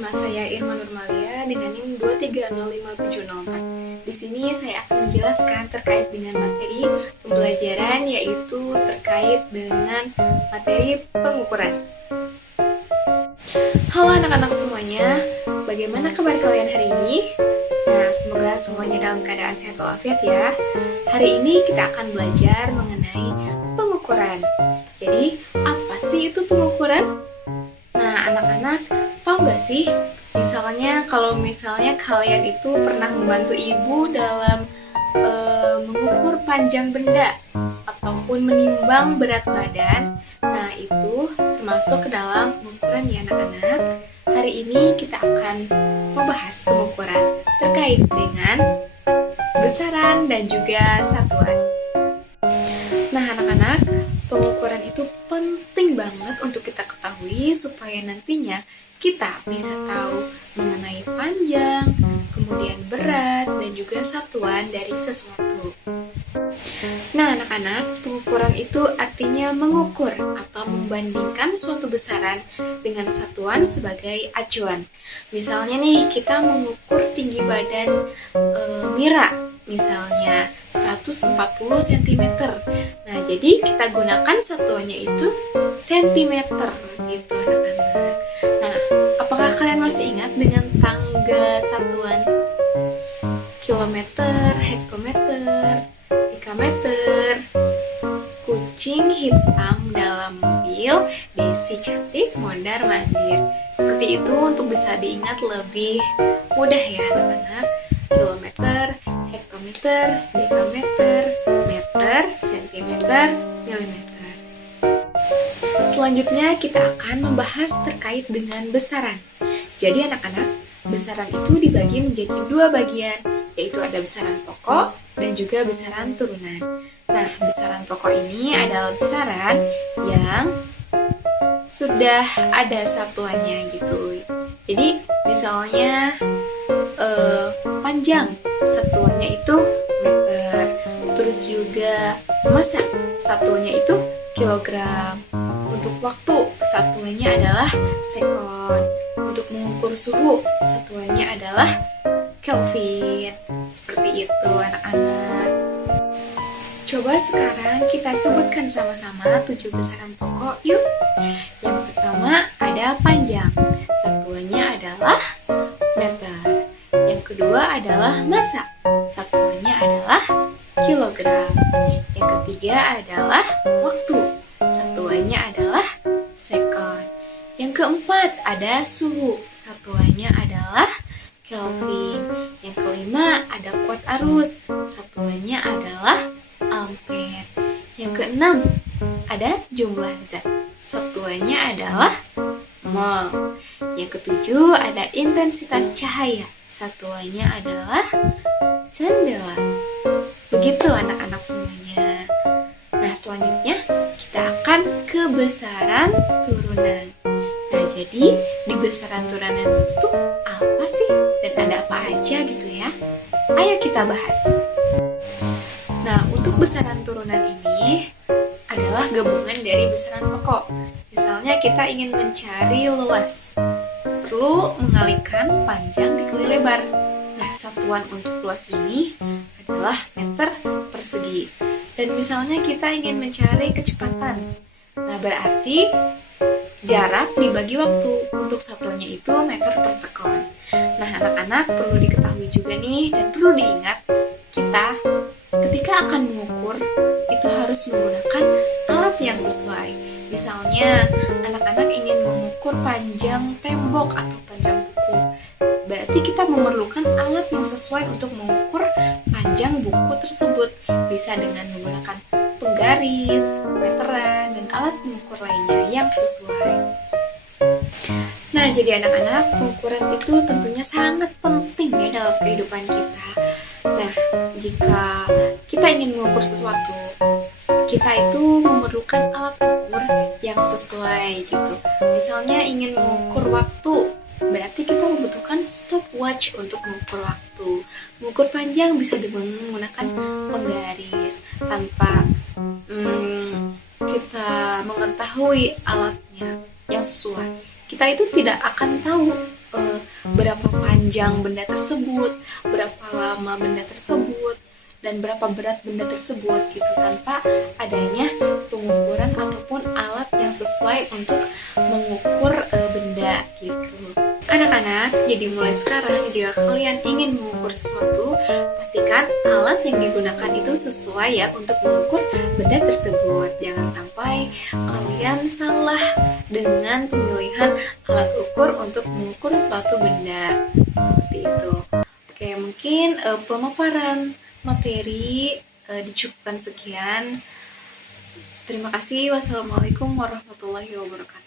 nama saya Irma Nurmalia dengan NIM 2305704. Di sini saya akan menjelaskan terkait dengan materi pembelajaran, yaitu terkait dengan materi pengukuran. Halo anak-anak semuanya, bagaimana kabar kalian hari ini? Nah, semoga semuanya dalam keadaan sehat walafiat ya. Hari ini kita akan belajar mengenai pengukuran. Jadi, apa sih itu pengukuran? Nah, anak-anak tahu nggak sih? Kalau misalnya kalian itu pernah membantu ibu dalam mengukur panjang benda ataupun menimbang berat badan, nah itu termasuk ke dalam pengukuran ya anak-anak. Hari ini kita akan membahas pengukuran terkait dengan besaran dan juga satuan. Nah anak-anak, pengukuran itu penting banget untuk kita ketahui supaya nantinya kita bisa tahu mengenai panjang, kemudian berat, dan juga satuan dari sesuatu. Nah anak-anak, pengukuran itu artinya mengukur atau membandingkan suatu besaran dengan satuan sebagai acuan. Misalnya nih, kita mengukur tinggi badan Mira, misalnya 140 cm. Nah, jadi kita gunakan satuannya itu cm gitu anak-anak. Nah, apakah kalian masih ingat dengan tangga satuan? Kilometer, hektometer, dekameter, kucing hitam dalam mobil, Desi cantik, mondar mandir. Seperti itu untuk bisa diingat lebih mudah ya anak-anak. Kilometer, hektometer, dekameter, meter, sentimeter, milimeter. Selanjutnya kita akan membahas terkait dengan besaran. Jadi anak-anak, besaran itu dibagi menjadi dua bagian, yaitu ada besaran pokok dan juga besaran turunan. Nah, besaran pokok ini adalah besaran yang sudah ada satuannya gitu. Jadi misalnya panjang, satuannya itu meter. Terus juga massa, satuannya itu kilogram. Untuk waktu, satuannya adalah sekon. Untuk mengukur suhu, satuannya adalah Kelvin. Seperti itu anak-anak. Coba sekarang kita sebutkan sama-sama 7 besaran pokok yuk. Yang pertama ada panjang, satuannya adalah meter. Yang kedua adalah massa, satuannya adalah kilogram. Yang ketiga adalah waktu, satuannya adalah sekon. Yang keempat ada suhu, satuannya adalah Kelvin. Yang kelima ada kuat arus, satuannya adalah ampere. Yang keenam ada jumlah zat, satuannya adalah mol. Yang ketujuh ada intensitas cahaya, satuannya adalah candela. Begitu anak-anak semuanya. Nah selanjutnya kita akan ke besaran turunan. Nah jadi di besaran turunan itu apa sih dan ada apa aja gitu ya? Ayo kita bahas. Nah untuk besaran turunan ini adalah gabungan dari besaran pokok. Misalnya kita ingin mencari luas, perlu mengalihkan panjang dikali lebar. Nah satuan untuk luas ini adalah meter persegi. Dan misalnya kita ingin mencari kecepatan, nah berarti jarak dibagi waktu, untuk satuannya itu meter per sekon. Nah anak-anak perlu diketahui juga nih dan perlu diingat, kita ketika akan mengukur itu harus menggunakan alat yang sesuai. Misalnya anak-anak ingin mengukur panjang tembok atau panjang buku, berarti kita memerlukan alat yang sesuai untuk mengukur panjang buku tersebut. Bisa dengan menggunakan penggaris, meteran, dan alat mengukur lainnya yang sesuai. Nah, jadi anak-anak, pengukuran itu tentunya sangat penting ya dalam kehidupan kita. Nah, jika kita ingin mengukur sesuatu, kita itu memerlukan alat ukur yang sesuai gitu. Misalnya ingin mengukur waktu, berarti kita membutuhkan stopwatch untuk mengukur waktu. Mengukur panjang bisa menggunakan penggaris. Tanpa kita mengetahui alatnya yang sesuai, kita itu tidak akan tahu berapa panjang benda tersebut, berapa lama benda tersebut, dan berapa berat benda tersebut gitu, tanpa adanya pengukuran ataupun alat yang sesuai untuk mengukur benda gitu. Anak-anak, jadi mulai sekarang jika kalian ingin mengukur sesuatu, pastikan alat yang digunakan itu sesuai ya untuk mengukur benda tersebut. Jangan sampai kalian salah dengan pemilihan alat ukur untuk mengukur suatu benda. Seperti itu. Oke, mungkin pemaparan materi dicukupkan sekian. Terima kasih. Wassalamualaikum warahmatullahi wabarakatuh.